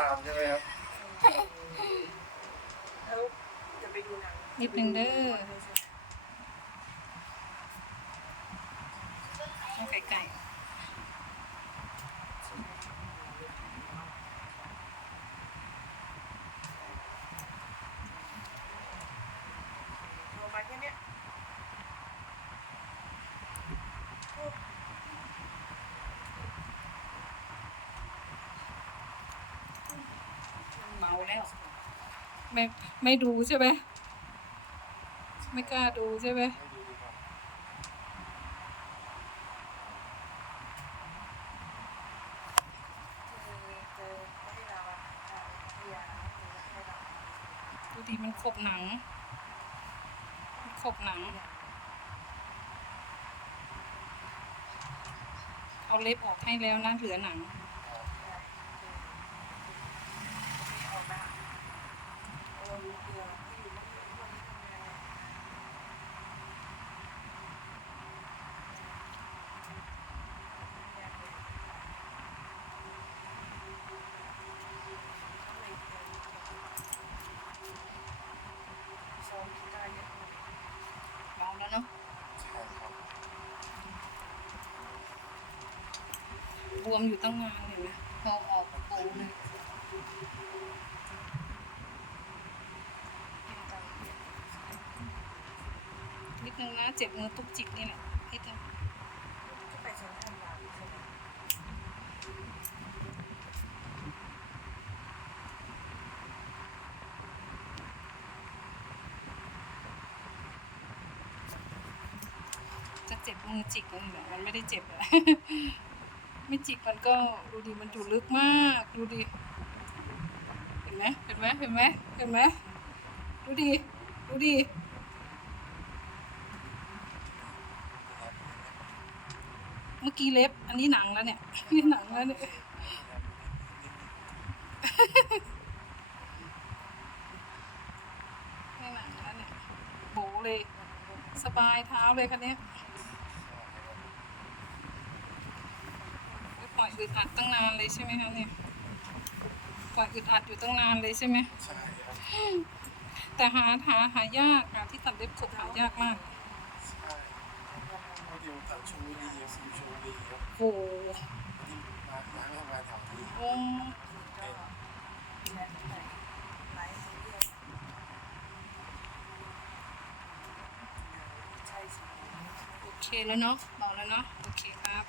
ตามใช่ไหมครับแล้วจะไปดูหนังนิดนึงเด้อต้องไก่ไก่ โทรมาแค่เนี้ย เมา แล้วไม่ไม่ดูใช่ไหมไม่กล้าดูใช่ไหมดูดีครับคือเจอให้เราอะทางพัทยาให้เราดูดิมันขบหนังมันขบหนัง เอาเล็บออกให้แล้วนะเหลือหนัง ไม่ออกมา เออรู้เกลือที่อยู่ไม่อยู่วันนี้ทำงานซ้อมกีตาร์เยอะเมาแล้วเนาะใช่ครับบวมอยู่ตั้งนานเห็นไหมพอออกโป่งเลย นึงนะเจ็บมือตุกจิกนี่แหละนิดนึงที่ไปเซ็นทรัลลาดใช่ไหมจะเจ็บมือจิกนั่นแหละมันไม่ได้เจ็บอะไม่จิกมันก็ดูดิมันอยู่ลึกมากดูดิเห็นไหมเห็นไหมเห็นไหมเห็นไหมดูดิดูดิ เมื่อกี้เล็บ อันนี้หนังแล้วเนี่ยนี่หนังแล้วเนี่ยนี่หนังแล้วเนี่ยโบเลย สบายเท้าเลยคันนี้ยปล่อยอึดอัดตั้งนานเลยใช่ไหมคะเนี่ยปล่อยอึดอัดอยู่ตั้งนานเลยใช่ไหมใช่ครับแต่หาหาหายากอะที่ตัดเล็บขบหายากมากใช่ พอดีผมตัดชลบุรีสีชลบุรีครับโอ้โหพอดีมาย้ายมาทำงานแถวนี้โอ้ก็ดูแลที่ไหนไลฟ์เรื่อยใช่สิโอเคแล้วเนาะบอกแล้วเนาะโอเคครับ